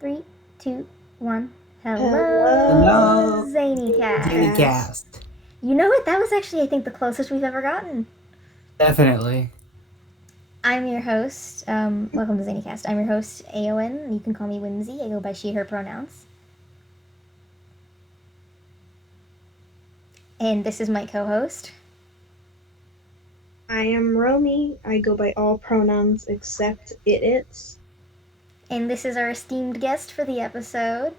Three, two, one. Hello, Hello, Zanycast. Zanycast. You know what? That was actually, I think, the closest we've ever gotten. Definitely. I'm your host. Welcome to Zanycast. I'm your host, Eowyn. You can call me Whimsy. I go by she, her pronouns. And this is my co-host. I am Romy. I go by all pronouns except it's. And this is our esteemed guest for the episode.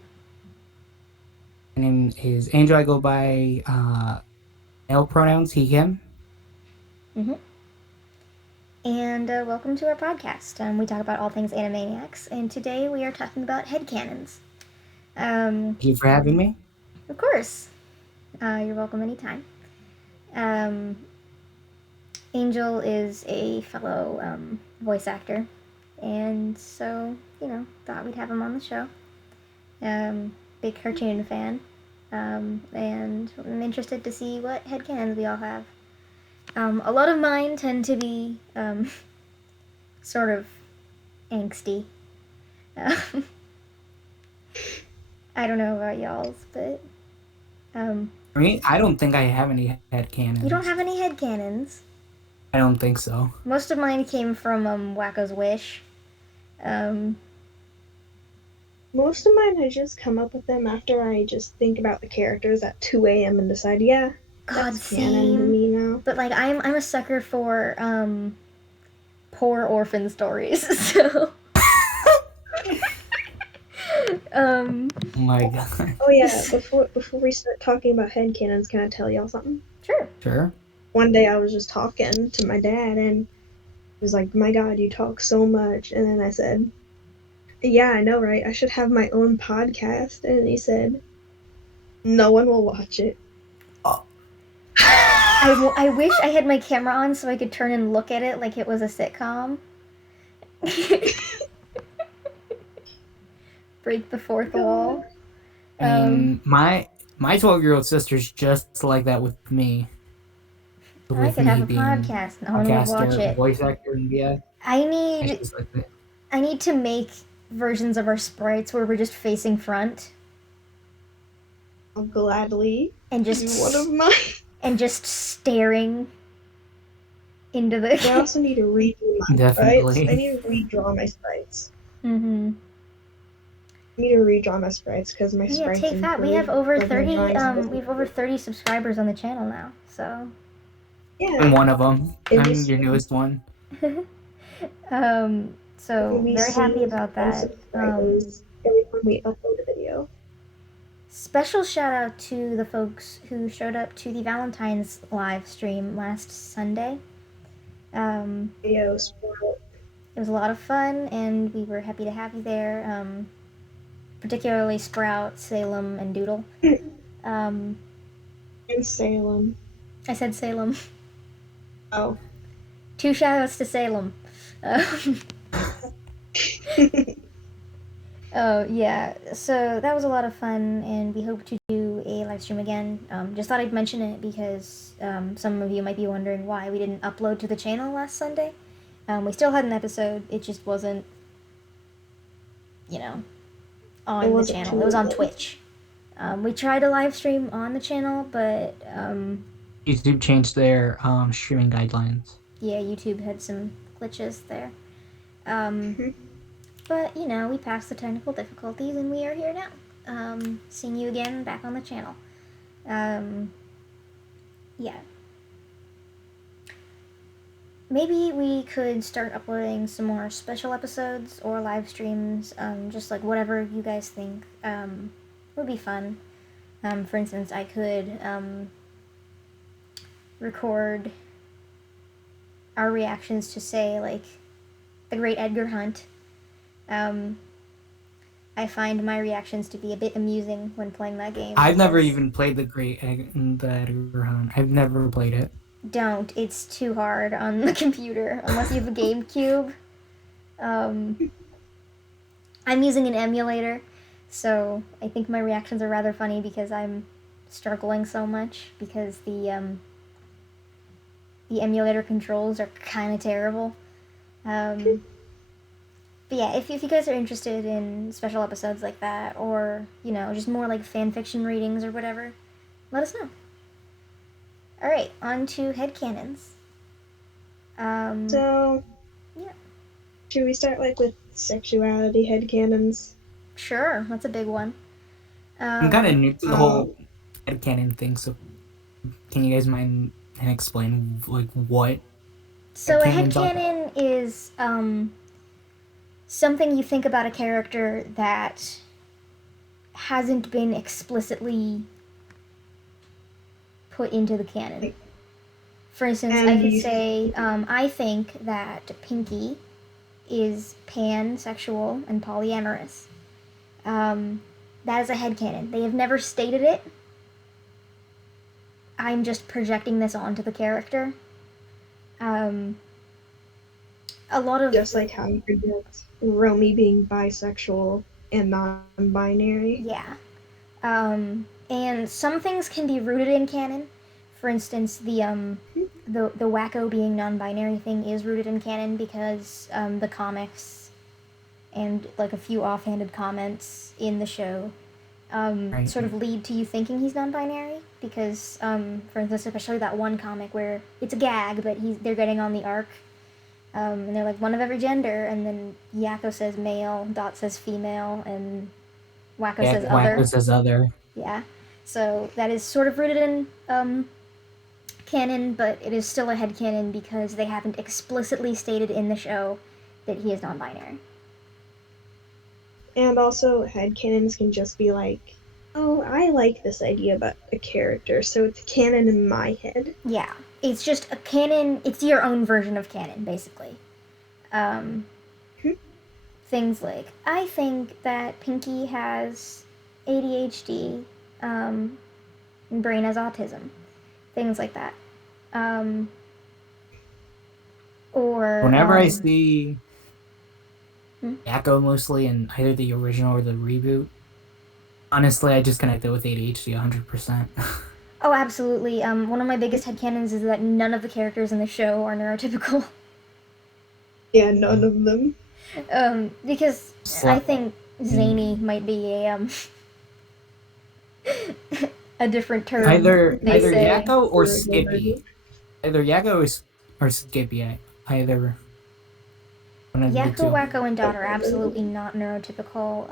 My name is Angel. I go by male pronouns, he, him. Mm-hmm. And welcome to our podcast. We talk about all things Animaniacs. And today we are talking about headcannons. Thank you for having me. Of course. You're welcome anytime. Um, Angel is a fellow voice actor, and so, thought we'd have him on the show. Big cartoon fan, and I'm interested to see what headcanons we all have. A lot of mine tend to be sort of angsty. I don't know about y'all's, but For me, I don't think I have any headcanons. you don't have any headcanons. I don't think so. Most of mine came from Wacko's Wish. Most of mine, I just come up with them after I just think about the characters at 2 a.m. and decide, yeah, God, that's canon to same. me now. But like, I'm a sucker for poor orphan stories. So, Oh my god. Oh yeah, before we start talking about headcanons, can I tell y'all something? Sure. Sure. One day I was just talking to my dad and he was like, my god, you talk so much. And then I said, yeah, I know, right? I should have my own podcast. And he said, no one will watch it. Oh. I wish I had my camera on so I could turn and look at it like it was a sitcom. Break the fourth wall. I mean, my 12-year-old sister's just like that with me. I could have a podcast. No one would watch it. Voice actor, yeah. I It's need just like that. I need to make versions of our sprites where we're just facing front I'll gladly and do one of mine. and just staring into the. I also need to redo my Definitely. sprites. I need to redraw my sprites. Mm-hmm. I need to redraw my sprites because my Yeah, sprites. take that. We have over 30. We have over 30 subscribers on the channel now. So. Yeah. I'm one of them. If I'm you your newest one. So very happy about that. Every time we upload a video. Special shout out to the folks who showed up to the Valentine's live stream last Sunday. Video spoiled. It was a lot of fun, and we were happy to have you there. Particularly Sprout, Salem, and Doodle. In Salem. I said Salem. Oh. 2 shout outs to Salem. Oh, yeah. So that was a lot of fun, and we hope to do a live stream again. Just thought I'd mention it because some of you might be wondering why we didn't upload to the channel last Sunday. We still had an episode, it just wasn't, on the channel. It was on Twitch. We tried a live stream on the channel, but YouTube changed their streaming guidelines. yeah, YouTube had some glitches there. But, we passed the technical difficulties and we are here now. Seeing you again back on the channel. Yeah. Maybe we could start uploading some more special episodes or live streams, just like whatever you guys think would be fun. For instance, I could record our reactions to, say, like, The Great Edgar Hunt. I find my reactions to be a bit amusing when playing that game. I've never even played the Edgar Hunt. I've never played it. Don't. It's too hard on the computer, unless you have a GameCube. I'm using an emulator, so I think my reactions are rather funny because I'm struggling so much because the emulator controls are kind of terrible. But yeah, if you guys are interested in special episodes like that, or, just more like fan fiction readings or whatever, let us know. Alright, on to headcanons. So, Yeah. should we start with sexuality headcanons? Sure, that's a big one. I'm kind of new to the Um, whole headcanon thing, so can you guys mind and explain what So a headcanons are? headcanon is something you think about a character that hasn't been explicitly put into the canon. like, For instance, I and could you, say I think that Pinky is pansexual and polyamorous. That is a headcanon. They have never stated it. I'm just projecting this onto the character. A lot of just like how you predict Romy being bisexual and non-binary. yeah. And some things can be rooted in canon. For instance, the wacko being non-binary thing is rooted in canon because the comics and like a few offhanded comments in the show Right. sort of lead to you thinking he's non-binary because, for instance, especially that one comic where it's a gag, but they're getting on the arc, and they're like one of every gender, and then Yakko says male, Dot says female, and Wacko Yeah, says Wacko other. says other. Yeah, so that is sort of rooted in canon, but it is still a headcanon because they haven't explicitly stated in the show that he is non-binary. And also, headcanons can just be like, oh, I like this idea about a character, so it's canon in my head. Yeah, it's just a canon. It's your own version of canon, basically. Um, Things like I think that Pinky has ADHD, and Brain has autism. Things like that. Um, or Whenever I see Hmm? Yakko mostly in either the original or the reboot, honestly, I just connect it with ADHD 100%. Oh, absolutely. One of my biggest headcanons is that none of the characters in the show are neurotypical. Yeah, none of them. Because I think Zany Mm. might be a different term. They Either say Yakko or Skippy. Either Yakko or Skippy. Either one of the Yakko, two. Wacko, and Dot are absolutely not neurotypical.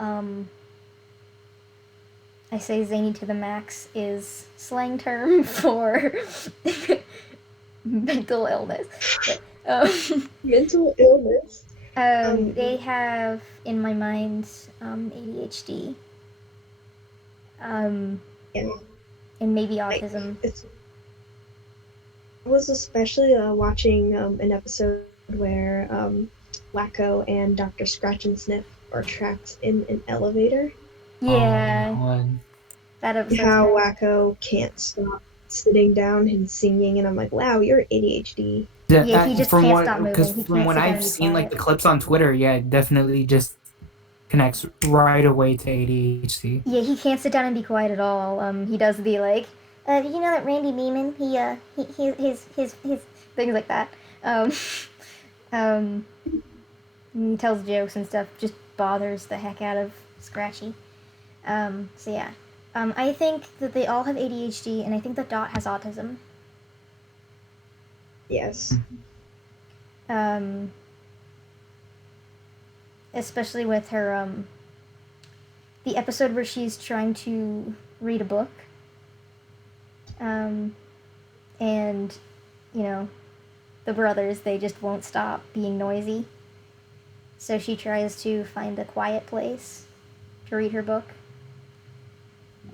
I say zany to the max is slang term for mental illness. But, Mental illness. they have, in my mind, ADHD. Yeah, And maybe autism. I was especially watching an episode where Wacko and Dr. Scratch and Sniff are trapped in an elevator. Yeah, Oh, that episode's How great. Wacko can't stop sitting down and singing, and I'm like, wow, you're ADHD. Yeah, he just from can't what stop moving. He from can't when sit down I've and be seen like quiet. the clips on Twitter, yeah, it definitely just connects right away to ADHD. Yeah, he can't sit down and be quiet at all. He does the like, you know that Randy Neiman, his things like that. Um, um, he tells jokes and stuff, just bothers the heck out of Scratchy. So yeah. I think that they all have ADHD, and I think that Dot has autism. Yes. Um, Especially with her, the episode where she's trying to read a book. And, you know, the brothers, they just won't stop being noisy. So she tries to find a quiet place to read her book.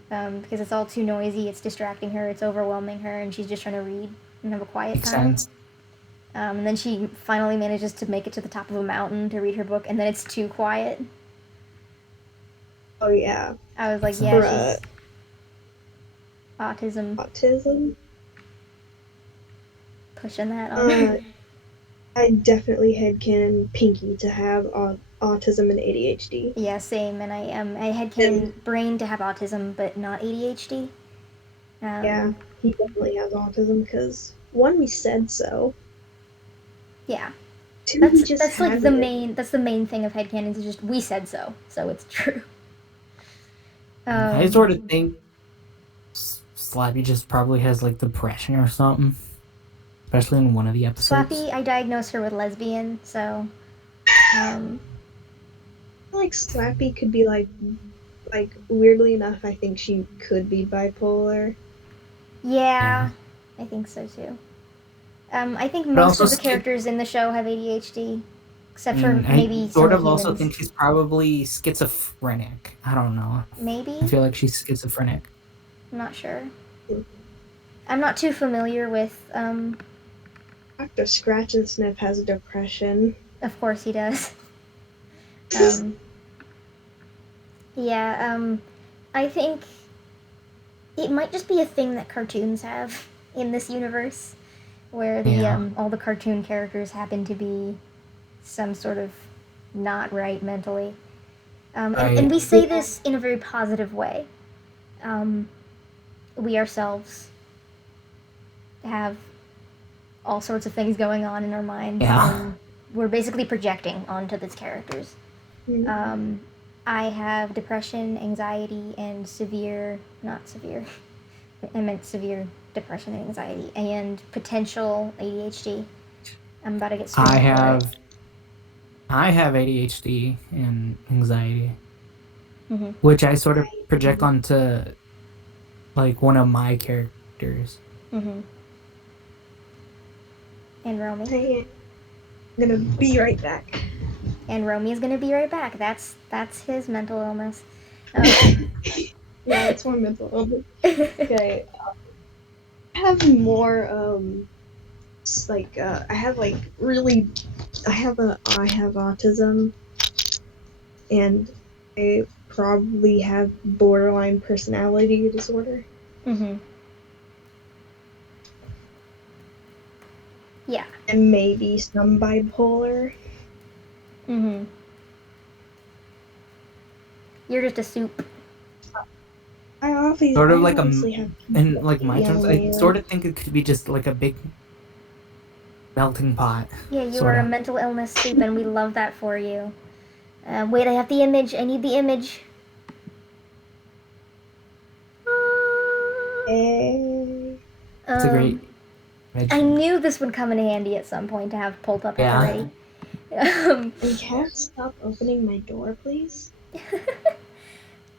Because it's all too noisy, it's distracting her, it's overwhelming her, and she's just trying to read and have a quiet Makes time. sense. And then she finally manages to make it to the top of a mountain to read her book, and then it's too quiet. Oh yeah. I was like, So- yeah, she's autism, Autism. pushing that on her. I definitely headcanon Pinky to have autism and ADHD. Yeah, same. And I headcanon Brain to have autism, but not ADHD. Yeah, he definitely has autism because one, we said so. Yeah. That's like the main thing of headcanons is just we said so it's true. I sort of think Slappy just probably has like depression or something, especially in one of the episodes. Slappy, I diagnosed her with lesbian, so I feel like Slappy could be like weirdly enough, I think she could be bipolar. Yeah. I think so too. I think But most also of the characters in the show have ADHD, except for I maybe some sort of of the also humans. think she's probably schizophrenic. I don't know. Maybe? I feel like she's schizophrenic. I'm not sure. I'm not too familiar with. Dr. Scratch and Sniff has depression. Of course he does. Yeah. I think it might just be a thing that cartoons have in this universe, where the all the cartoon characters happen to be some sort of not right mentally. And we say this in a very positive way. We ourselves have all sorts of things going on in our minds. Yeah. We're basically projecting onto these characters. Mm-hmm. I have depression, anxiety, and not severe, I meant severe depression and anxiety, and potential ADHD. I'm about to get screwed up. I have ADHD and anxiety, which I sort of project onto like one of my characters. And Romy. Hey, I'm gonna be right back. And Romy is gonna be right back. That's his mental illness. Yeah, it's my mental illness. Okay. I have more I have autism, and I probably have borderline personality disorder. Yeah. And maybe some bipolar. You're just a soup. I obviously Sort of have in like my terms, I sort of think it could be just like a big melting pot. Yeah, you are a mental illness soup, and we love that for you. Wait, I have the image. I need the image. It's a great image. I knew this would come in handy at some point to have pulled up already. You can't stop opening my door, please?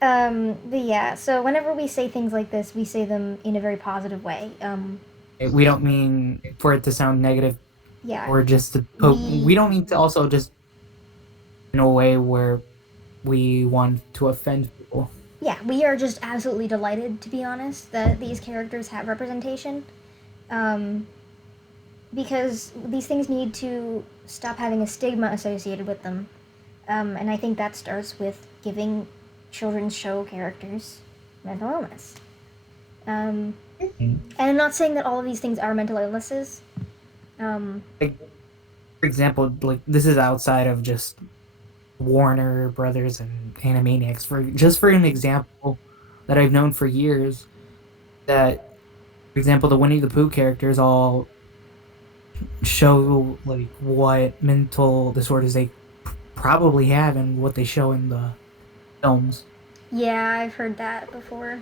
But yeah, so whenever we say things like this, we say them in a very positive way. We don't mean for it to sound negative. Yeah. Or just to poke. We don't mean to also just in a way where we want to offend people. Yeah, we are just absolutely delighted, to be honest, that these characters have representation. Because these things need to stop having a stigma associated with them. And I think that starts with giving children's show characters mental illness. And I'm not saying that all of these things are mental illnesses. Like, for example, like this is outside of just Warner Brothers and Animaniacs. For an example that I've known for years, that, for example, the Winnie the Pooh characters all show like what mental disorders they probably have and what they show in the films. Yeah, I've heard that before.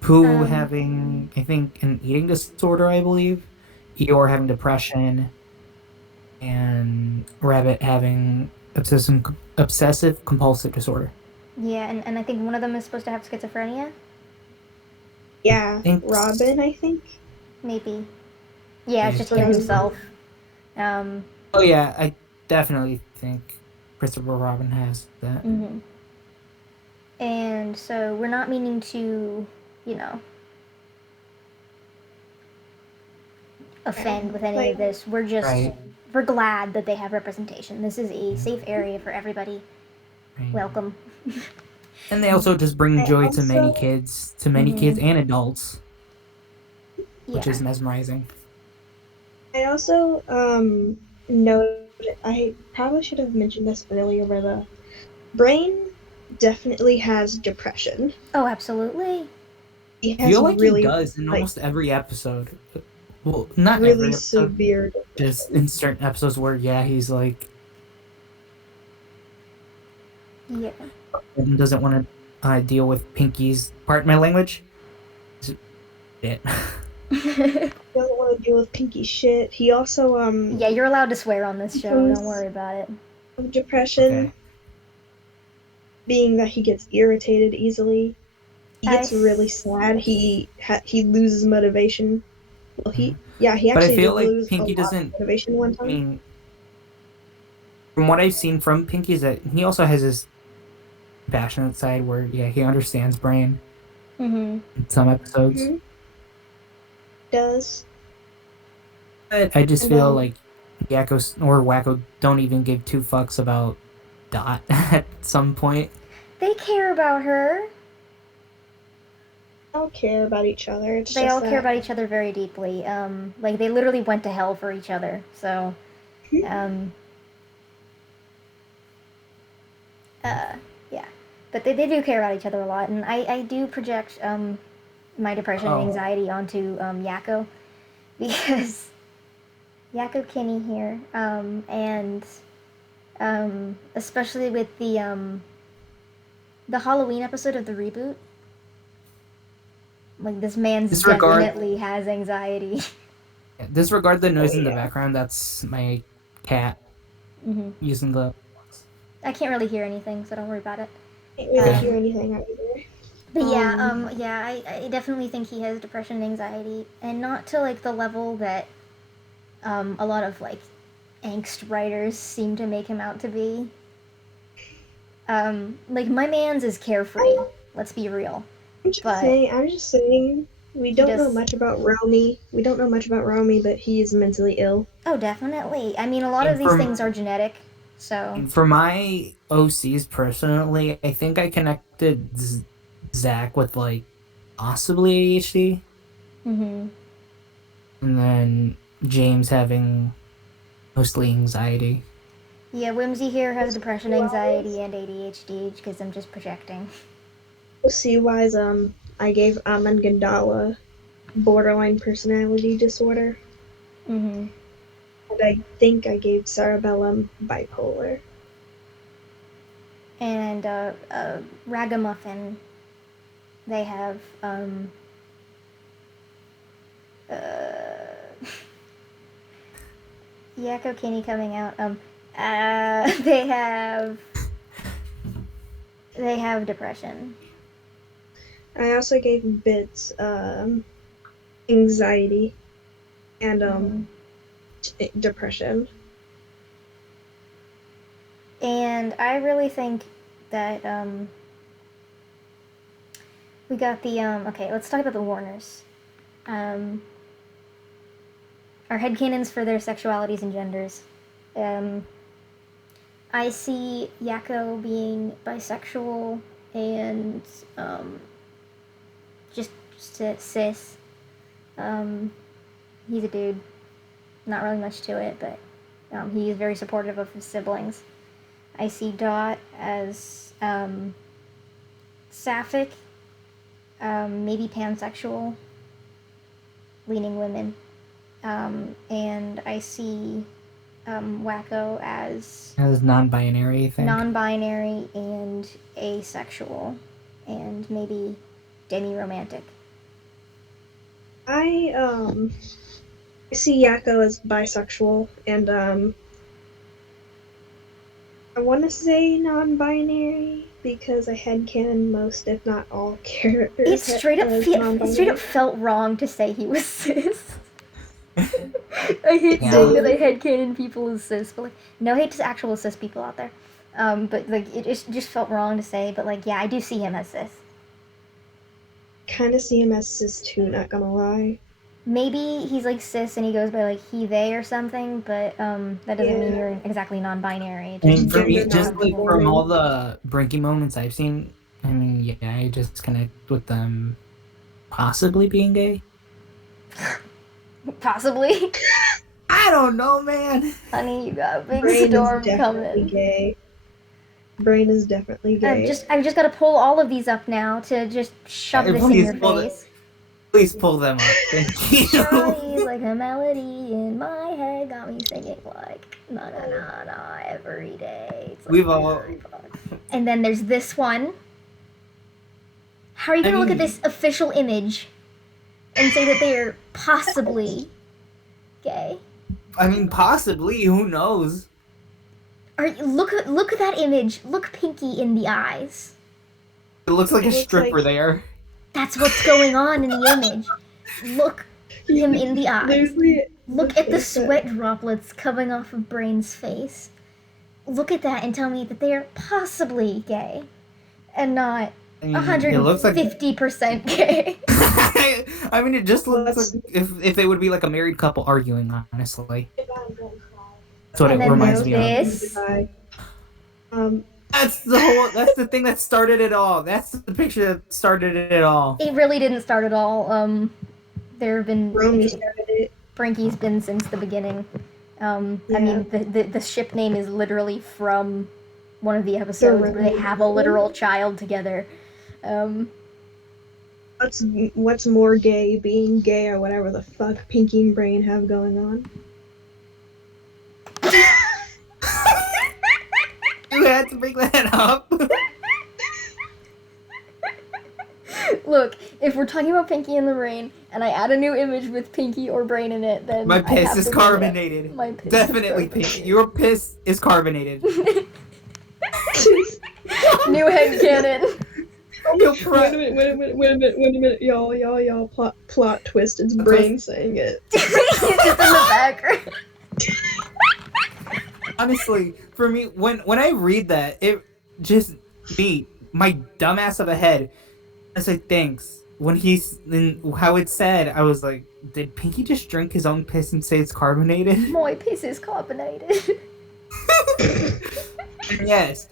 Pooh having, I think, an eating disorder, I believe. Eeyore having depression. And Rabbit having obsessive compulsive disorder. Yeah, and I think one of them is supposed to have schizophrenia. Yeah, Robin, I think. Maybe. Yeah, it's just him himself. Oh yeah, I definitely think Christopher Robin has that. And so we're not meaning to, offend with any of this. We're just we're glad that they have representation. This is a safe area for everybody. Welcome. And they also just bring joy to many kids and adults, which is mesmerizing. I also noted, I probably should have mentioned this earlier, but the Brain definitely has depression. Oh, absolutely. I feel like he does in almost every episode. Well, not really every episode, severe just depression. in certain episodes where he's like Yeah. doesn't want to deal with Pinky's part my language. It. He doesn't want to deal with Pinky shit. He also Yeah, you're allowed to swear on this show. Don't comes worry about it. of depression, Okay. being that he gets irritated easily. He gets really sad. Yes. He loses motivation. Well, Mhm. he But I actually feel did like lose a Pinky lot of doesn't. motivation one I time. mean, from what I've seen from Pinky is that he also has his passionate side where he understands Brain Mhm. in some episodes. Mm-hmm. Does But I just and feel like Yakko or Wacko don't even give two fucks about Dot at some point. They care about her. they all care about each other. It's They just all care that about each other very deeply. Like they literally went to hell for each other. So, um, yeah. But they do care about each other a lot, and I do project my depression and Oh. anxiety onto Yakko because Yakko Kinney here, and especially with the Halloween episode of the reboot. Like this man's Disregard definitely has anxiety. disregard the noise in the yeah. background. That's my cat Hmm. using the. I can't really hear anything, so don't worry about it. Can't really Okay. hear anything either. But yeah, I definitely think he has depression and anxiety, and not to like the level that a lot of like angst writers seem to make him out to be. Like my man's is carefree. Let's be real. I'm just But saying. I'm just saying. We he don't know does. much about Romy. We don't know much about Romy, but he is mentally ill. Oh, definitely. I mean, a lot of And these things are genetic, so. for my OCs personally, I think I connected Zach with like possibly ADHD, Mm-hmm. and then James having mostly anxiety. Yeah, Whimsy here has depression, OC-wise, anxiety, and ADHD because I'm just projecting. OC-wise, I gave Aman Gandala borderline personality disorder, Mm-hmm. and I think I gave Cerebellum bipolar. And Ragamuffin, they have uh, Yakko Kinney coming out. They have depression. I also gave Bits anxiety and depression. And I really think that we got the okay, let's talk about the Warners. Our headcanons for their sexualities and genders. I see Yakko being bisexual and just cis. He's a dude. Not really much to it, but he is very supportive of his siblings. I see Dot as sapphic, maybe pansexual, leaning women. And I see Wacko as non-binary, I think. non-binary and asexual, and maybe demi-romantic. I see Yakko as bisexual and I want to say non-binary because I headcanon most, if not all, characters. It straight non-binary. up felt wrong to say he was cis. I hate Yeah. saying that I headcanon people as cis, but like, no hate to actual cis people out there. But like, it just felt wrong to say, but like, yeah, I do see him as cis. Kind of see him as cis too, not gonna lie. Maybe he's like cis and he goes by like he, they, or something, but that doesn't mean you're exactly non-binary. I mean, for me, Gender just like from non-conforming. all the Brinky moments I've seen, I mean, yeah, I just connect with them possibly being gay. Possibly. I don't know, man. Honey, you got a big Brain storm is definitely coming. gay. Brain is definitely gay. I've just got to pull all of these up now to just shove this in Please your pull it. face. Please pull them up. Thank you. Shawty's like a melody in my head, got me singing like na na na na every day. It's like We've all. And then there's this one. How are you gonna look at this official image and say that they're possibly gay? I mean, possibly. Who knows? Look at that image. Look Pinky in the eyes. It looks like a looks stripper like- there. That's what's going on in the image. Look him in the eyes. Look at the sweat droplets coming off of Brain's face. Look at that and tell me that they are possibly gay and not I mean, it looks like 150% gay. I mean, it just looks like if they would be like a married couple arguing, honestly. That's what And it then reminds there's me of. this. That's the thing that started it all. That's the picture that started it all. It really didn't start at all. There have been Romy started it. Frankie's been since the beginning. I mean, the ship name is literally from one of the episodes where they have a literal child together. What's more gay, being gay or whatever the fuck Pinky and Brain have going on? You had to bring that up. Look, if we're talking about Pinky and the Brain, and I add a new image with Pinky or Brain in it, then My I piss have is to bring it up. carbonated. My piss Definitely is Pinky. Your piss is carbonated. New headcanon. Yo, Wait a minute, y'all, plot twist, it's Brain saying it. Just in the background. Honestly, for me, when I read that, it just my dumbass of a head. I say thanks. When how it said, I was like, did Pinky just drink his own piss and say it's carbonated? My piss is carbonated. Yes.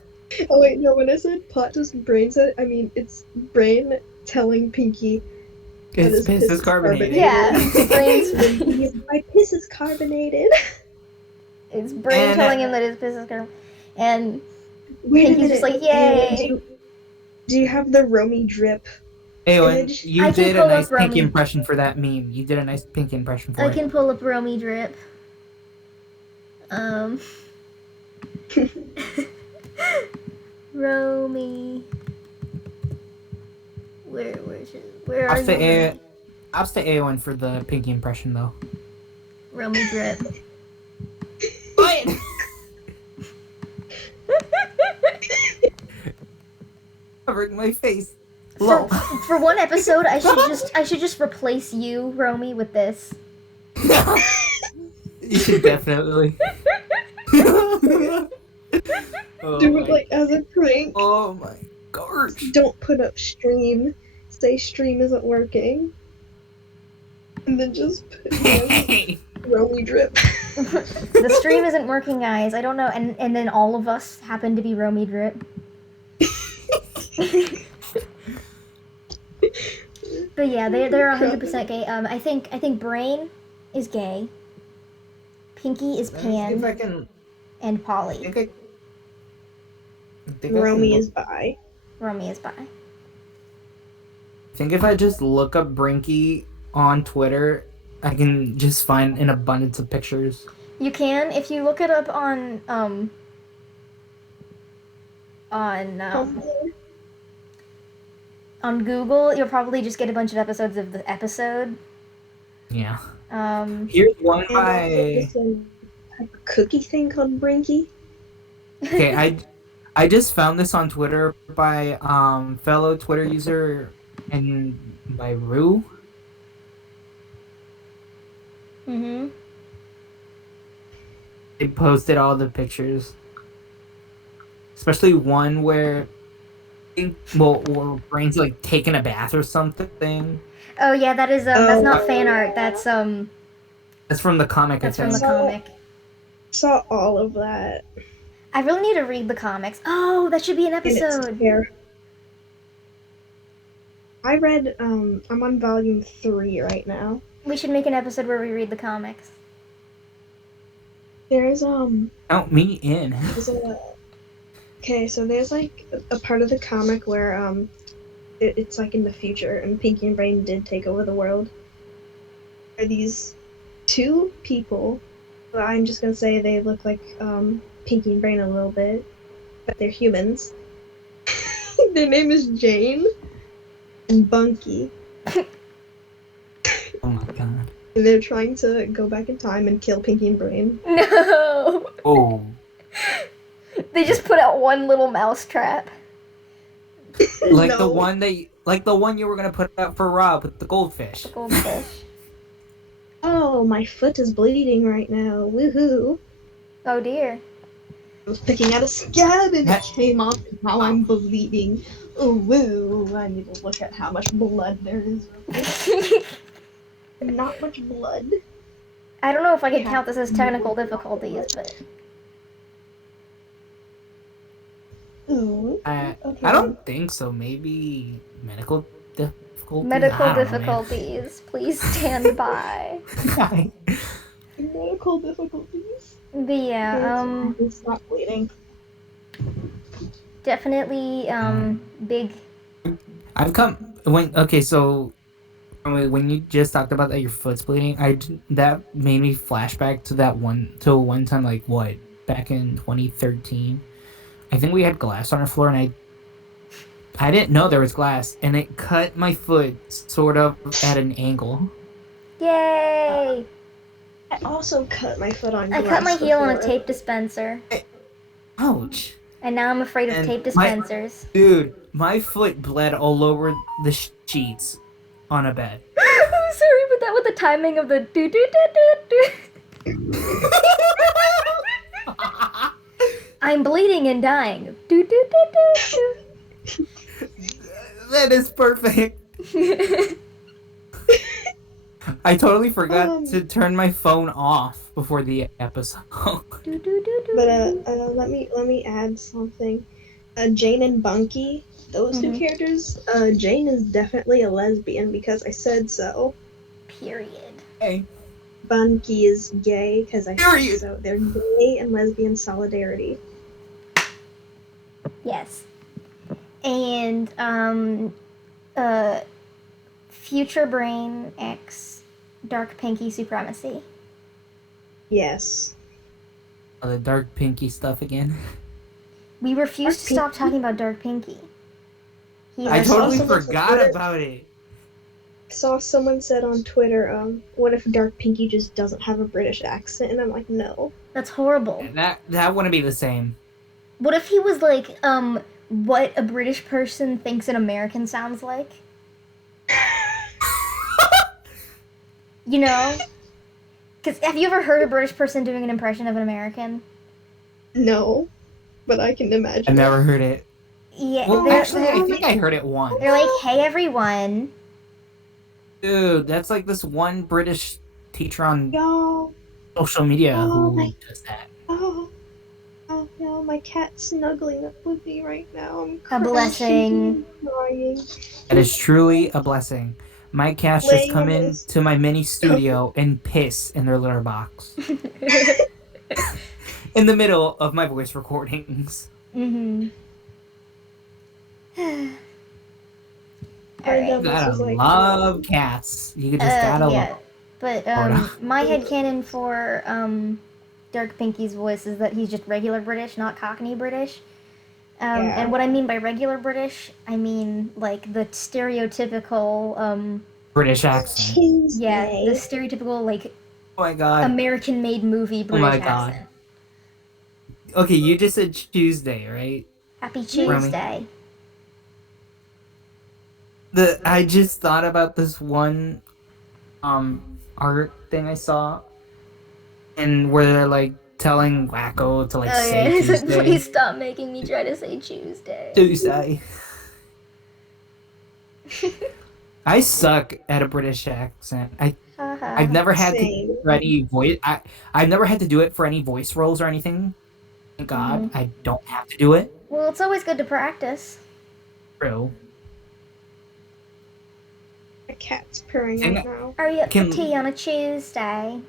Oh wait, no, when I said plot twist Brain said, I mean, it's Brain telling Pinky that His piss is carbonated. Yeah, Brain's my piss is carbonated. It's Brain telling him that his piss is carbonated. And Wait a Pinky's minute. just like, yay. Do you have the Romy drip? Eowyn, image? you I can did a pull nice up Romy. Pinky impression for that meme. You did a nice Pinky impression for I it. can pull up Romy drip. Romy. Where are you? I'll stay Eowyn for the Pinky impression though. Romy drip. What? Covering my face. Lol. For one episode, I should just replace you, Romy, with this. You should definitely. Oh Do my- it like as a prank. Oh my gosh. Don't put up stream. Say stream isn't working. And then just put Romy drip. The stream isn't working, guys. I don't know. And then all of us happen to be Romy drip. But yeah, they're 100% gay. I think Brain is gay. Pinky is Let me see if I pan, can. and Polly. I think I Romy can is bi. Romy is bi. I think if I just look up Brinky on Twitter, I can just find an abundance of pictures. You can if you look it up on Google. You'll probably just get a bunch of episodes of the episode. Yeah. Um, Here's one And by. also a cookie thing called Brinky. Okay, I just found this on Twitter by fellow Twitter user and by Rue. mhm. They posted all the pictures, especially one where where Brain's like taking a bath or something. Oh yeah, that is that's Oh, not fan yeah. art. That's That's from the comic. that's I from the think. comic. Saw all of that. I really need to read the comics. Oh, that should be an And it's episode. here. I read, I'm on volume 3 right now. We should make an episode where we read the comics. There's, Count me in. okay, so there's like a part of the comic where, it's like in the future, and Pinky and Brain did take over the world. There are these two people. I'm just gonna say they look like Pinky and Brain a little bit, but they're humans. Their name is Jane and Bunky. Oh my god. And they're trying to go back in time and kill Pinky and Brain. No! Oh. They just put out one little mouse trap. Like No. the one you were gonna put out for Rob with the goldfish. The goldfish. Oh, my foot is bleeding right now. Woohoo! Oh dear. I was picking at a scab and That- it came off, and now I'm bleeding. Oh, woo! I need to look at how much blood there is. Not much blood. I don't know if I could count this as technical difficulties, but Ooh. I Okay. don't think so. Maybe medical difficulties. medical I don't know, man. difficulties. Please stand by. Medical difficulties. But yeah, Stop bleeding. definitely big. I've come so when you just talked about that your foot's bleeding, that made me flashback to one time, like what, back in 2013. I think we had glass on our floor, and I didn't know there was glass, and it cut my foot sort of at an angle. Yay! I also cut my foot on I glass cut my heel on a before. tape dispenser, Ouch. and now I'm afraid of And tape my- dispensers. Dude, my foot bled all over the sheets on a bed. I'm sorry, but that was the timing of the do do do do do. I'm bleeding and dying. Do do do do That is perfect. do. I totally forgot to turn my phone off before the episode. Do, do, do, do. But let me add something. Jane and Bunky, those two characters. Jane is definitely a lesbian because I said so. Period. Hey. Bunky is gay because I said Period. so. They're gay and lesbian solidarity. Yes. And Future Brain X Dark Pinky Supremacy. Yes. Oh, the dark pinky stuff again. We refuse Dark to stop Pinky? talking about Dark Pinky. He's I our totally someone on forgot Twitter- about it. I saw someone said on Twitter, what if Dark Pinky just doesn't have a British accent? And I'm like, no. That's horrible. That wouldn't be the same. What if he was like, what a British person thinks an American sounds like? You know? Because have you ever heard a British person doing an impression of an American? No. But I can imagine. I've never heard it. Yeah, Well, they're, actually, I think I heard it once. they're like, hey everyone. Dude, that's like this one British teacher on Y'all. social media Oh who my- does that. Oh. Oh no, my cat's snuggling up with me right now. I'm A blessing. crying. That is truly a blessing. My cats just Laying come on in this- to my mini studio and piss in their litter box in the middle of my voice recordings. Mm-hmm. Our Alright. Devils Gotta is like, love cats. You just gotta Yeah. love. But Florida. my headcanon for Dark Pinky's voice is that he's just regular British, not Cockney British. Yeah. And what I mean by regular British, I mean like the stereotypical British accent. Tuesday. the stereotypical like Oh my god. American-made movie British my God. accent. Okay, you just said Tuesday, right? Happy Romy. Tuesday. I just thought about this one art thing I saw, and where they're like telling Wacko to like say He's like, Tuesday. please stop making me try to say Tuesday. Tuesday. I suck at a British accent. I've never had to Same. do it for any voice. I've never had to do it for any voice roles or anything. Thank God, I don't have to do it. Well, it's always good to practice. True. My cat's purring And- right now. Are you up Can- for tea on a Tuesday?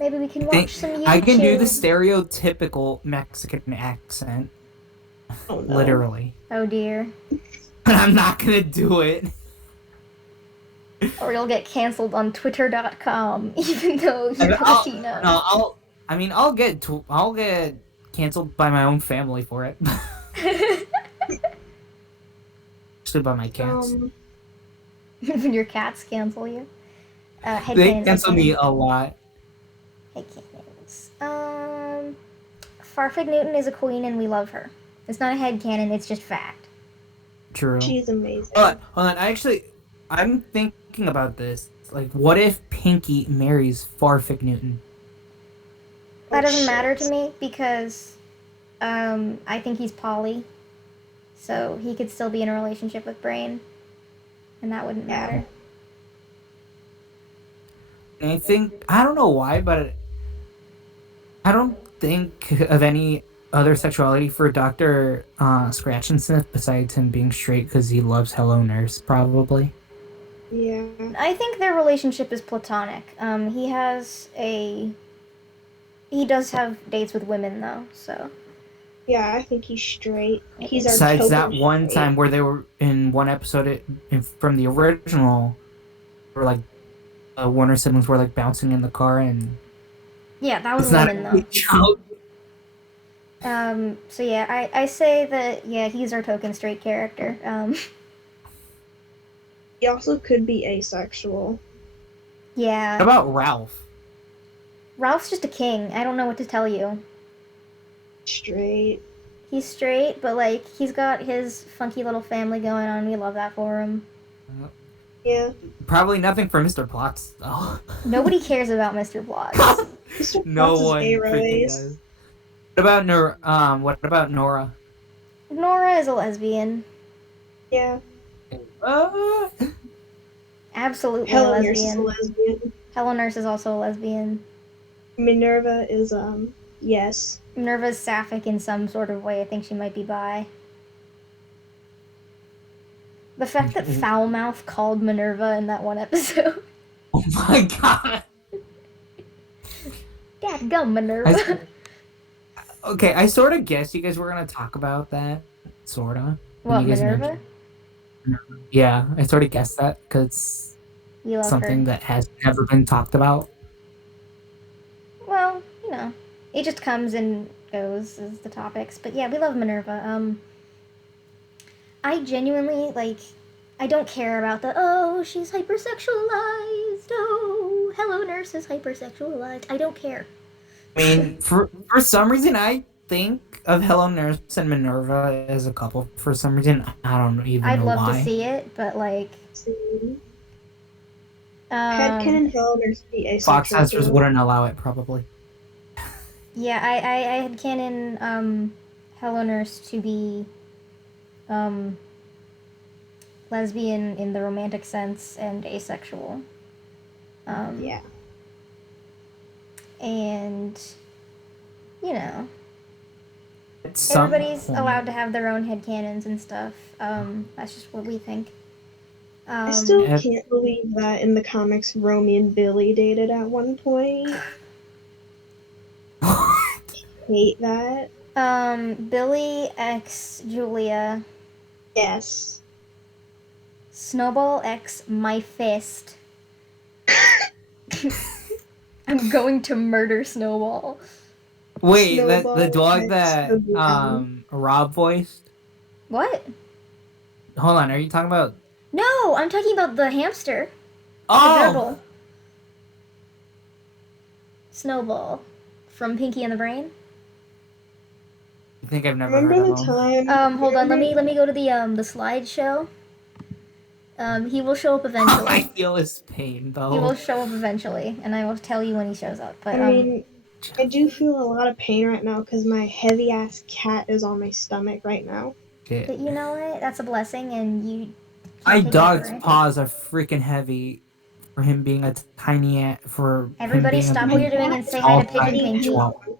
Maybe we can watch Think- some YouTube. I can do the stereotypical Mexican accent, Oh no. literally. Oh dear. I'm not gonna do it. Or you'll get canceled on Twitter.com, even though you're Latino. No, I'll get canceled by my own family for it. Especially by my cats. When your cats cancel you. They Headcanons. cancel me a lot. Headcanons. Farfig Newton is a queen and we love her. It's not a headcanon, it's just fact. True. She's amazing. Hold on. I'm thinking about this. Like, what if Pinky marries Farfig Newton? That doesn't matter to me because I think he's poly. So he could still be in a relationship with Brain. And that wouldn't matter. And I don't know why, but I don't think of any other sexuality for Dr. Scratch and Sniff besides him being straight because he loves Hello Nurse, probably. Yeah. I think their relationship is platonic. He does have dates with women, though, so... Yeah, I think he's straight. He's our Besides that token one straight. time where they were in one episode from the original, where like Warner siblings were like bouncing in the car and Yeah, that was it's a not woman, a though. joke. So yeah, I say that, yeah, he's our token straight character. He also could be asexual. Yeah. What about Ralph? Ralph's just a king. I don't know what to tell you. Straight. He's straight, but, like, he's got his funky little family going on. We love that for him. Yeah. Probably nothing for Mr. Plotz, though. Nobody cares about Mr. Plotz. Mr. No Potts is one freaking A-race. does. What about Nora? Nora is a lesbian. Yeah. Absolutely Hello a Nurse is a lesbian. lesbian. Hello Nurse is also a lesbian. Minerva is, yes. Minerva's sapphic in some sort of way. I think she might be bi. The fact that Foulmouth called Minerva in that one episode. Oh my god. Dadgum, Minerva. Okay, I sort of guessed you guys were gonna talk about that. Sorta. What, Minerva? Yeah, I sort of guessed that because We love something her. that has never been talked about. Well, you know, it just comes and goes as the topics. But yeah, we love Minerva. I genuinely, like, I don't care about she's hypersexualized. Oh, Hello Nurse is hypersexualized. I don't care. I mean, for some reason, I think of Hello Nurse and Minerva as a couple. For some reason, I don't even I'd know love why. to see it, but, like... Headcanon Hello Nurse be asexual. Foxcasters wouldn't allow it, probably. Yeah, I had canon Hello Nurse to be lesbian in the romantic sense and asexual. Yeah. And, you know, At some everybody's point- allowed to have their own headcanons and stuff. That's just what we think. I still Ed- can't believe that in the comics Romy and Billy dated at one point. Hate that. Billy x Julia. Yes. Snowball x my fist. I'm going to murder Snowball. Wait, Snowball the dog X that again. Rob voiced? What? Hold on, are you talking about? No, I'm talking about the hamster. The Oh, gerbil. Snowball. From Pinky and the Brain. I think I've never heard Remember of the him. time? Hold on, let me go to the slideshow. He will show up eventually. I feel his pain though. He will show up eventually, and I will tell you when he shows up. But I mean, I do feel a lot of pain right now because my heavy ass cat is on my stomach right now. Shit. but you know what? That's a blessing, and you. My can't take that for dog's granted. paws are freaking heavy for him being a tiny for Everybody him being stop a what you're doing and say hi to small Pigeon size Pinky. chihuahua.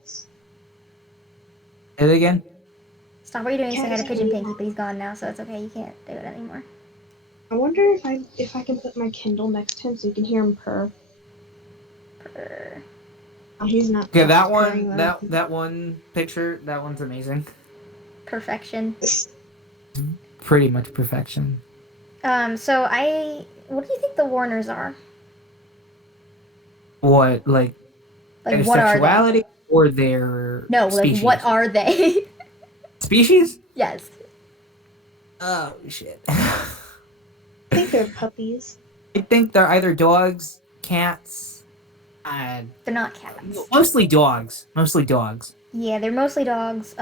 Say it again. Stop what you're doing and say hi to Cat Pigeon is Pinky, but he's gone now, so it's okay. You can't do it anymore. I wonder if I can put my Kindle next to him so you can hear him purr. Purr. Oh, he's not. Okay, that purring, one, that one picture, that one's amazing. Perfection. pretty much perfection. What do you think the Warners are? What, like Like, their what are they? sexuality or their No, like, species? what are they? Species? Yes. Oh shit. I think they're puppies. I think they're either dogs, cats, uh, They're not cats. mostly dogs. Mostly dogs. Yeah, they're mostly dogs.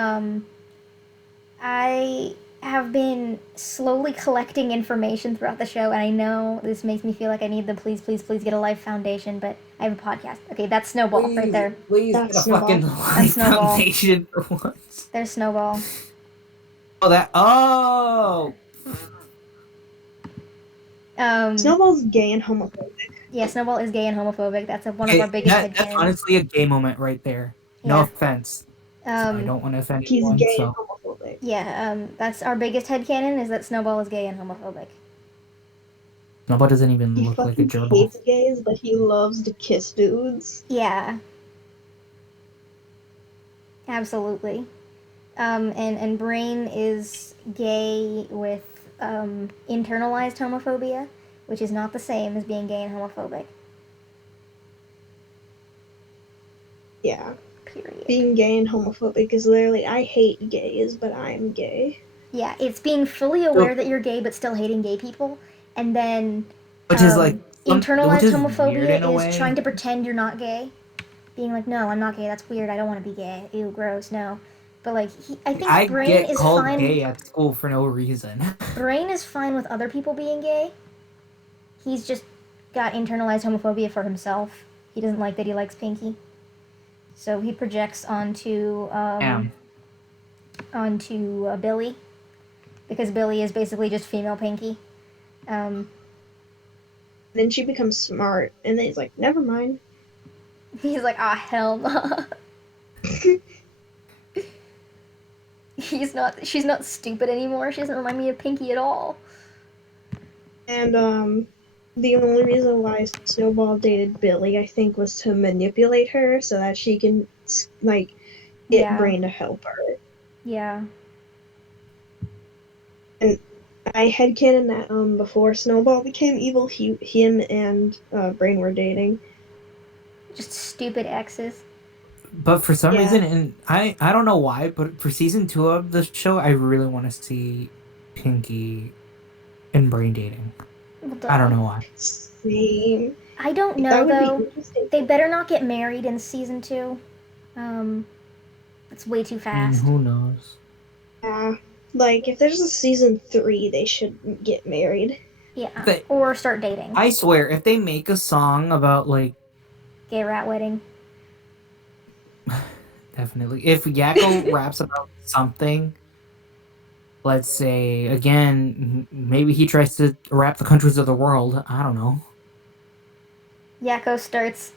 I have been slowly collecting information throughout the show, and I know this makes me feel like I need the Please, Please, Please Get a Life Foundation, but I have a podcast. Okay, that's Snowball right there. Please That's get a fucking Snowball. life Snowball. foundation for once. There's Snowball. Oh! Snowball's gay and homophobic. Yeah, Snowball is gay and homophobic. That's one of our biggest That's headcanons. honestly a gay moment right there. No Yeah. offense. I don't want to offend He's anyone, gay so. and homophobic. Yeah, that's our biggest headcanon, is that Snowball is gay and homophobic. Snowball doesn't even He look like a fucking gerbil. hates gays, but he loves to kiss dudes. Yeah. Absolutely. And Brain is gay with internalized homophobia, which is not the same as being gay and homophobic. Yeah. Period. Being gay and homophobic is literally, I hate gays, but I'm gay. Yeah, it's being fully aware that you're gay but still hating gay people, and then Which is like internalized which is weird homophobia in a way. is trying to pretend you're not gay, being like, no, I'm not gay. That's weird. I don't want to be gay. Ew, gross. No, but like, I think I Brain get is called fine. gay at school for no reason. Brain is fine with other people being gay. He's just got internalized homophobia for himself. He doesn't like that he likes Pinky, so he projects onto Billy, because Billy is basically just female Pinky. Then she becomes smart, and then he's like, never mind. He's like, ah, hell no. She's not stupid anymore. She doesn't remind me of Pinky at all. And the only reason why Snowball dated Billy, I think, was to manipulate her so that she can like get Brain to help her. Yeah. And I headcanon that before Snowball became evil, him and Brain were dating. Just stupid exes. But for some Yeah. reason, and I don't know why, but for season 2 of the show, I really want to see Pinky and Brain dating. I don't know why. Same. I don't That know would be though. interesting. They better not get married in season 2. It's way too fast. Who knows? Yeah. Like, if there's a season 3, they should get married. Yeah. Or start dating. I swear, if they make a song about like gay rat wedding. Definitely. If Yakko raps about something, let's say, again, maybe he tries to rap the countries of the world. I don't know. Yakko starts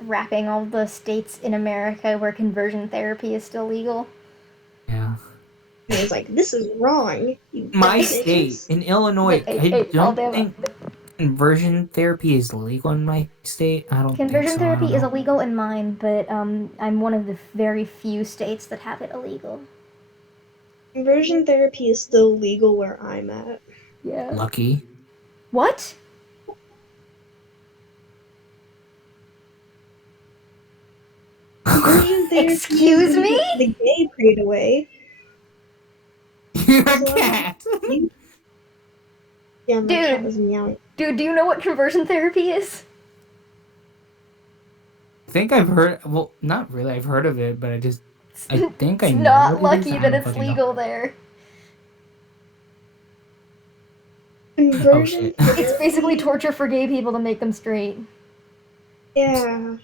rapping all the states in America where conversion therapy is still legal. Yeah. And he's like, this is wrong. My state, in Illinois, I don't think conversion therapy is legal in my state. I don't think so. Conversion therapy is illegal in mine, but I'm one of the very few states that have it illegal. Conversion therapy is still legal where I'm at. Yeah. Lucky. What? Conversion therapy. Excuse me? The gay prayed away. You're a cat. Yeah, my cat was meowing. Dude, do you know what conversion therapy is? I think I've heard. Well, not really. I've heard of it, but I think I know. It's not what it is. lucky that it's legal there. Conversion. Oh, it's basically torture for gay people to make them straight. Yeah.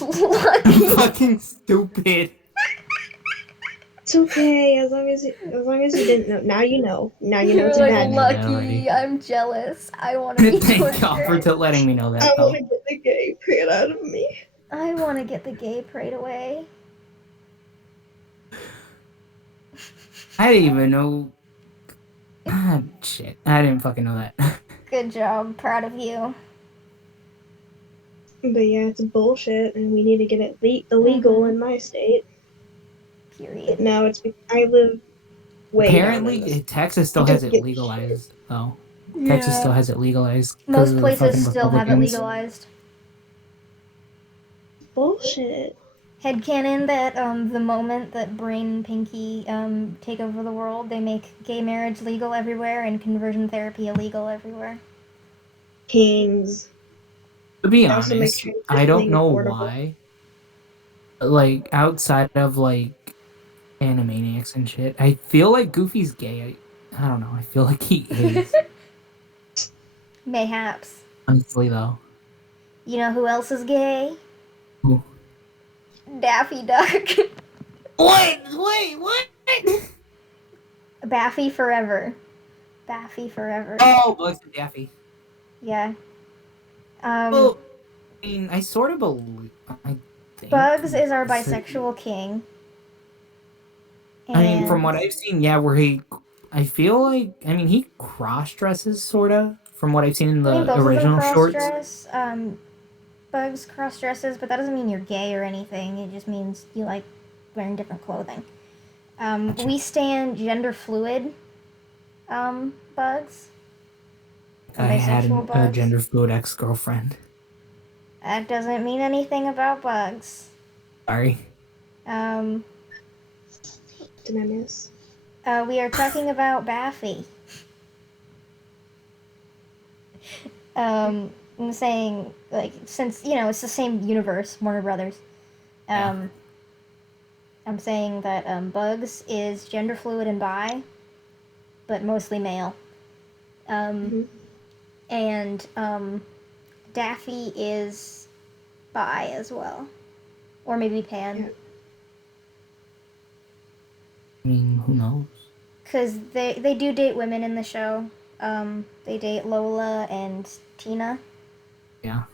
Lucky. Fucking stupid. It's okay, as long as you didn't know. Now you know. Now you know You're it's a like, bad. Lucky, I'm jealous. I want to be Thank God for letting me know that. I want to get the gay prayed out of me. I want to get the gay prayed away. I didn't even know. Ah, shit. I didn't fucking know that. Good job. Proud of you. But yeah, it's bullshit, and we need to get it illegal in my state. Period. No, it's I live way down in Apparently, this. Texas still has it legalized, though. Texas still has it legalized because Most of the places fucking still have it Republicans. legalized. Bullshit. Headcanon that the moment that Brain and Pinky take over the world, they make gay marriage legal everywhere and conversion therapy illegal everywhere. Kings. To be They also make honest, I don't transitioning know affordable. why. Like, outside of, like, Animaniacs and shit, I feel like Goofy's gay. I don't know. I feel like he is. Mayhaps. Honestly, though. You know who else is gay? Ooh. Daffy Duck. What? Baffy forever. Baffy forever. Oh, Bugs and Daffy. Yeah. Um, Well, I mean, I sort of believe. I think. Bugs is our Bugs- bisexual king. I mean, from And what I've seen, yeah, where he. I feel like. I mean, he cross dresses, sort of, from what I've seen in I mean, the both of them original cross shorts. dress. Bugs cross dresses, but that doesn't mean you're gay or anything. It just means you like wearing different clothing. Gotcha. We stand gender fluid bugs. I had Bisexual a bugs. gender fluid ex girlfriend. That doesn't mean anything about bugs. Sorry. Um, Did I miss? we are talking about Baffy. I'm saying, like, since, you know, it's the same universe, Warner Brothers. Yeah. I'm saying that Bugs is gender fluid and bi, but mostly male. Mhm. And Daffy is bi as well. Or maybe pan. Yeah. I mean, who knows? Because they do date women in the show. They date Lola and Tina. Yeah.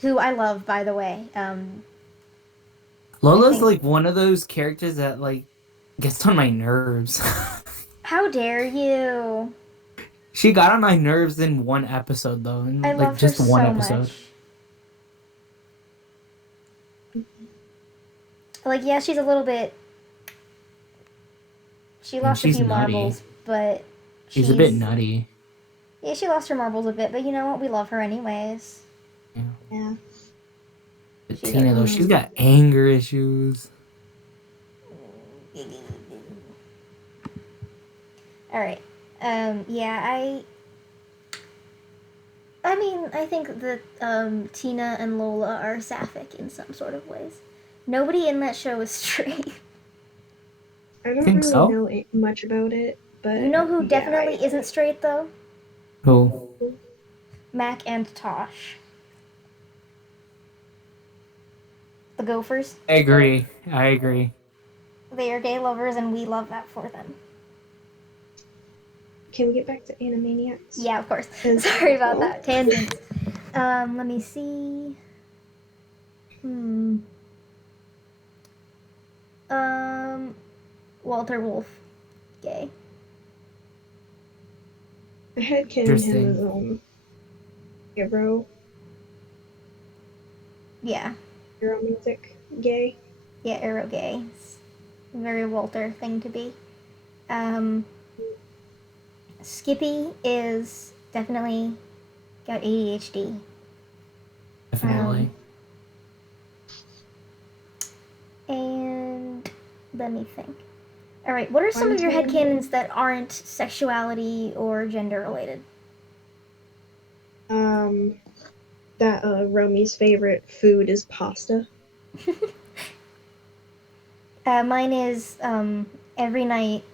Who I love, by the way. Lola's think- like one of those characters that like gets on my nerves. How dare you? She got on my nerves in one episode though, I in like love her just one so episode. much. Like, yeah, she's a little bit. She And lost a she's few nutty. marbles, but She's a bit nutty. Yeah, she lost her marbles a bit, but you know what? We love her anyways. Yeah. But She's Tina a- though, she's got anger issues. All right. Yeah, I mean, I think that Tina and Lola are sapphic in some sort of ways. Nobody in that show is straight. I don't Think really so? know much about it, but You know who yeah, definitely isn't straight though? Who? Mac and Tosh. The Gophers. I agree. I agree. They are gay lovers, and we love that for them. Can we get back to Animaniacs? Yeah, of course. Is- Sorry about that. Tangents. Let me see. Walter Wolf. Gay. I had him Interesting. as hero Yeah. music gay. Yeah, Arrow gay. It's a very Walter thing to be. Skippy is definitely got ADHD. Definitely. And let me think. Alright, what are some of your headcanons that aren't sexuality or gender related? That Romy's favorite food is pasta. Mine is every night,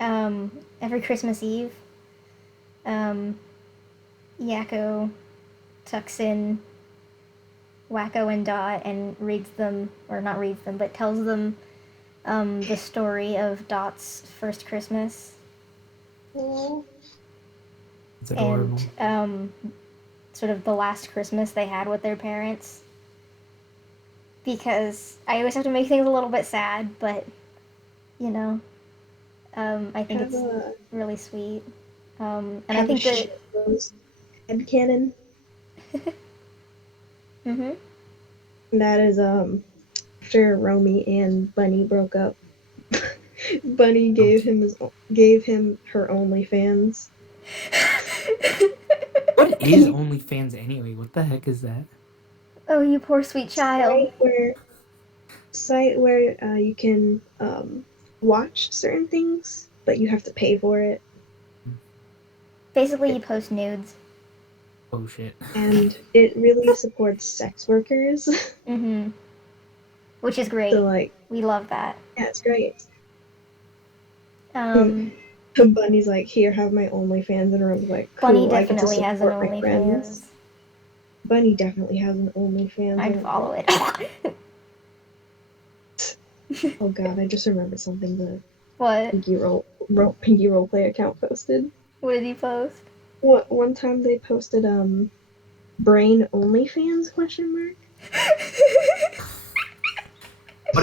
every Christmas Eve, Yakko tucks in Wacko and Dot and reads them, or not reads them, but tells them the story of Dot's first Christmas. Aww. It's adorable. And sort of the last Christmas they had with their parents. Because I always have to make things a little bit sad, but, you know, I think it's really sweet. And I think that... Headcanon. Mm-hmm. That is, after Romy and Bunny broke up, Bunny gave him her OnlyFans. What is OnlyFans anyway? What the heck is that? Oh, you poor sweet child. Site where you can watch certain things, but you have to pay for it. Basically, you post nudes. Oh shit. And it really supports sex workers. Mm-hmm. Which is great. So, like, we love that. yeah, it's great. Um, Bunny's like, here, have my OnlyFans, and Rome's like, cool, Bunny I get to definitely has an support my friends. OnlyFans. Bunny definitely has an OnlyFans. I'd follow it. Oh god, I just remembered something the What? Pinky Roleplay account posted. What did he post? One time they posted brain OnlyFans ? What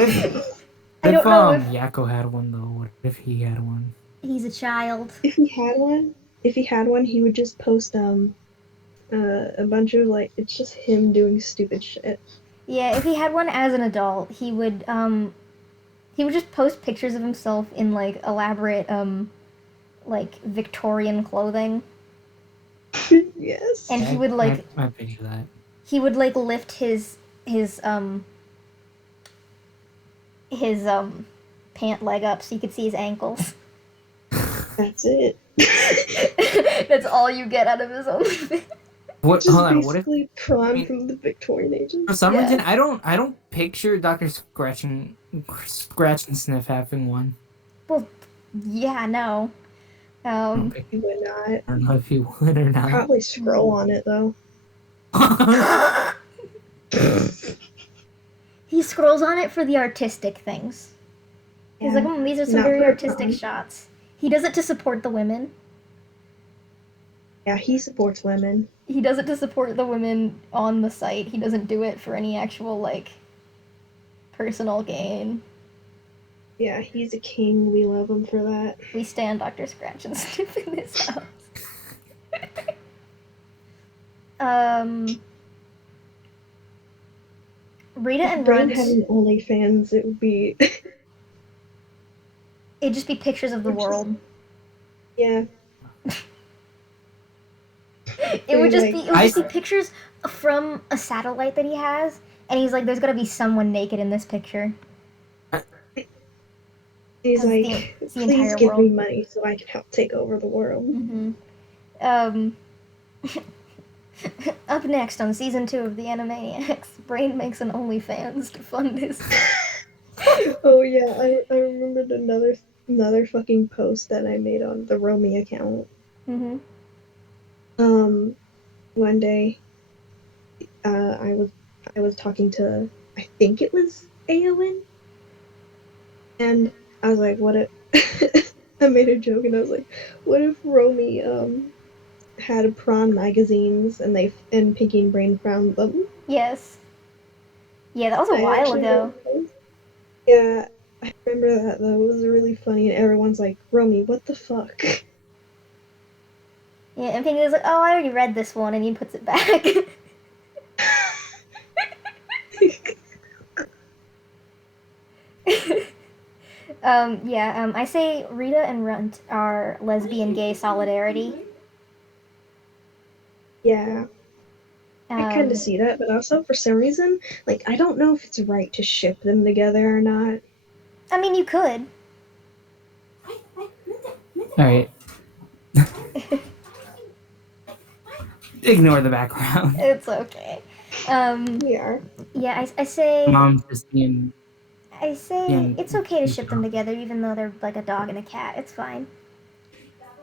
if I don't know if Yakko had one though? What if he had one? he's a child. If he had one, he would just post a bunch of like it's just him doing stupid shit. Yeah, if he had one as an adult, he would just post pictures of himself in like elaborate like Victorian clothing. Yes. And he would like I picture that. He would like lift his pant leg up so you could see his ankles. That's it. That's all you get out of his OnlyFans. What? Hold on. What if Prawn from the Victorian ages? For some reason, I don't picture Dr. Scratch and Sniff having one. Well, yeah, no. He would not. I don't know if he would or not. Probably scroll on it though. He scrolls on it for the artistic things. He's like, these are some very artistic shots. He does it to support the women. Yeah, he supports women. He does it to support the women on the site. He doesn't do it for any actual, like, personal gain. Yeah, he's a king. We love him for that. We stand Dr. Scratch and Sniff in this house. Rita and Brain Runt. having OnlyFans, it would be. It'd just be pictures of the world. Yeah. It would just be pictures from a satellite that he has, and he's like, "There's gotta be someone naked in this picture." He's like, "Please give me money so I can help take over the world." Mm-hmm. Up next on season 2 of the Animaniacs, Brain makes an OnlyFans to fund his. Oh yeah, I remembered another fucking post that I made on the Romy account. Mm-hmm. One day, I was talking to, I think it was Eowyn, and I was like, what if I made a joke and I was like, what if Romy had prawn magazines and Pinky and Brain found them? Yes. Yeah, that was a while ago. Yeah, I remember that though. It was really funny, and everyone's like, Romy, what the fuck? Yeah, and Pinky was like, oh, I already read this one, and he puts it back. I say Rita and Runt are lesbian gay solidarity. Yeah. I kind of see that, but also for some reason, like, I don't know if it's right to ship them together or not. I mean, you could. Alright. Ignore the background. It's okay. We are. Yeah, I say... Mom's just being... I say it's okay to ship them together, even though they're like a dog and a cat. It's fine.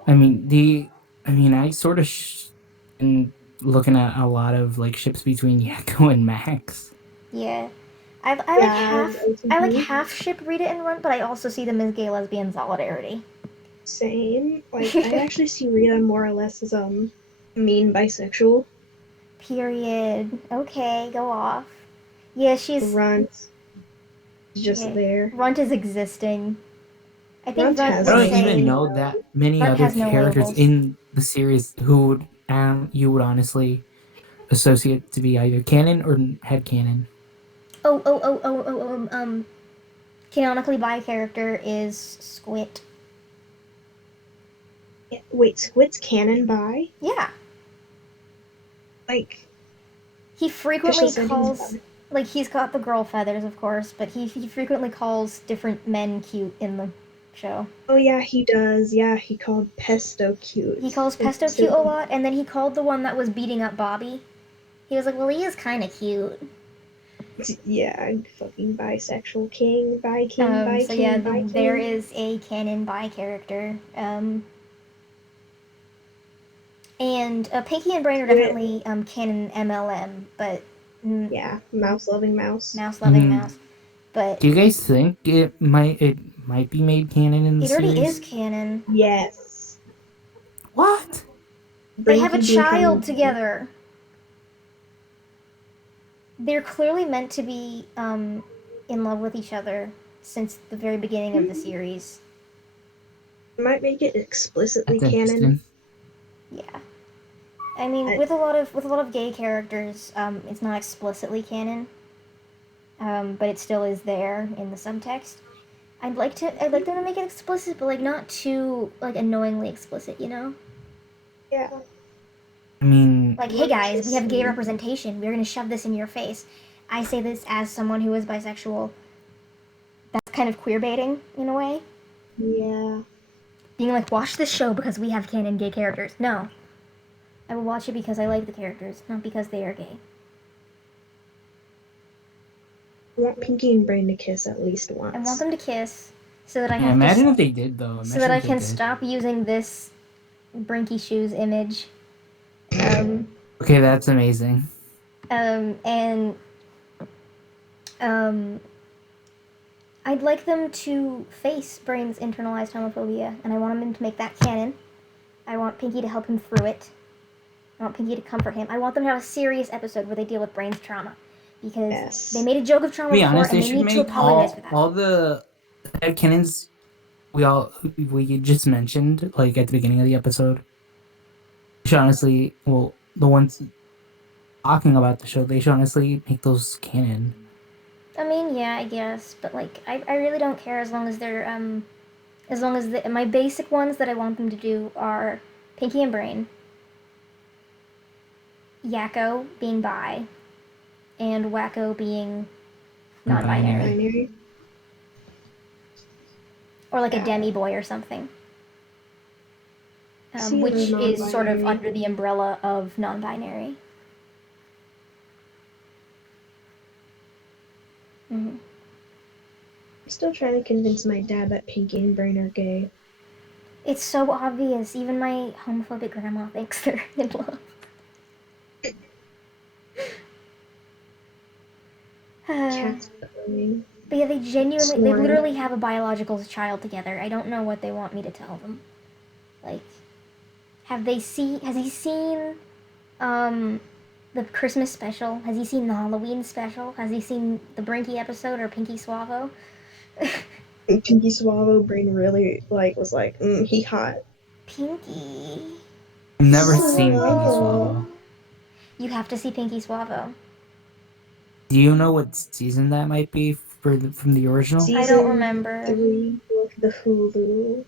I sort of been looking at a lot of like ships between Yakko and Max. Yeah. I like half ship Rita and Runt, but I also see them as gay lesbian solidarity. Same. Like, I actually see Rita more or less as mean bisexual. Period. Okay, go off. Yeah, she's Runt. Just there. Runt is existing. I think I don't even know that many other characters in the series who you would honestly associate to be either canon or headcanon. Canonically bi character is Squid. Wait, Squid's canon bi? Yeah. Like, He frequently said he's calls, bi. like, he's got the girl feathers, of course, but he frequently calls different men cute in the show. Oh yeah, he does. Yeah, he called Pesto cute. He calls Pesto cute a lot, and then he called the one that was beating up Bobby. He was like, well, he is kind of cute. Yeah, fucking bisexual king, bi king, bi So king, yeah, bi king. there is a canon bi character. And Pinky and Brain are definitely canon MLM, but yeah, mouse loving mouse. mouse loving mouse. But do you guys think it might be made canon in the it already series? is canon. Yes. What? They have a child together. They're clearly meant to be in love with each other since the very beginning of the series. Might make it explicitly That's canon. interesting. Yeah. I mean, with a lot of gay characters, it's not explicitly canon, but it still is there in the subtext. I'd like them to make it explicit, but like not too like annoyingly explicit, you know? Yeah. I mean, Like, hey guys, we have gay representation. We're gonna shove this in your face. I say this as someone who is bisexual. That's kind of queer baiting in a way. Yeah. Being like, watch this show because we have canon gay characters. No. I will watch it because I like the characters, not because they are gay. I want Pinky and Brain to kiss at least once. I want them to kiss so that I yeah, have imagine if they did though. so that I can stop using this Brinky Shoes image. Okay, that's amazing. And I'd like them to face Brain's internalized homophobia, and I want them to make that canon. I want Pinky to help him through it. I want Pinky to comfort him. I want them to have a serious episode where they deal with Brain's trauma. Because they made a joke of trauma To be before, honest, and they they should need to make apologize for that. all the headcanons we just mentioned, like at the beginning of the episode. They should honestly, well, the ones talking about the show, they should honestly make those canon. I mean, yeah, I guess, but like, I really don't care as long as they're as long as my basic ones that I want them to do are Pinky and Brain, Yakko being bi, and Wacko being non-binary. Or like a demi boy or something. Which is sort of under the umbrella of non-binary. Mm-hmm. I'm still trying to convince my dad that Pinky and Brain are gay. It's so obvious. Even my homophobic grandma thinks they're in love. But yeah, they literally have a biological child together. I don't know what they want me to tell them. Like, has he seen, the Christmas special? Has he seen the Halloween special? Has he seen the Brinky episode or Pinky Swavo? Pinky Swavo Brain really, was like, he hot. Pinky. I've never seen Pinky Swallow. You have to see Pinky Swavo. Do you know what season that might be from the original? I don't remember. Season 3 of the Hulu.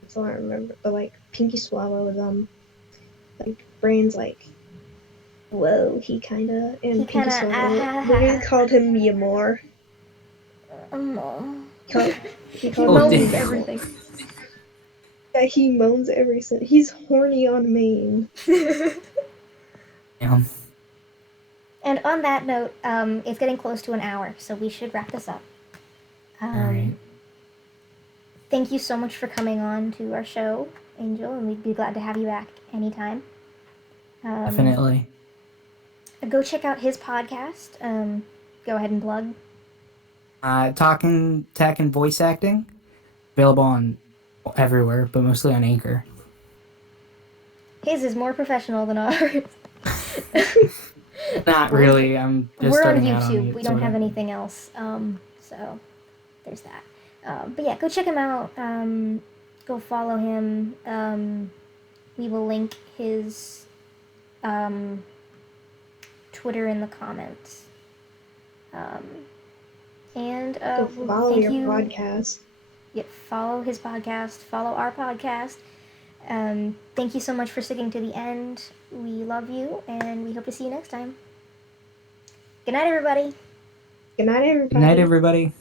That's all I remember. But Pinky Swallow is Brain's whoa, he kinda, and Pinky Swallow, Brain called him Miyamore. He moans everything. Yeah, he moans everything. He's horny on main. Yeah. And on that note, it's getting close to an hour, so we should wrap this up. All right. Thank you so much for coming on to our show, Angel, and we'd be glad to have you back anytime. Definitely. Go check out his podcast. Go ahead and plug. Talking Tech and Voice Acting. Available on everywhere, but mostly on Anchor. His is more professional than ours. Not really. I'm just We're on starting out YouTube. on We don't have anything else. So there's that. But yeah, go check him out. Go follow him. We will link his Twitter in the comments. And Go follow thank your you. podcast. Yeah, follow his podcast. Follow our podcast. Thank you so much for sticking to the end. We love you, and we hope to see you next time. Good night, everybody. Good night, Good night, everybody. everybody.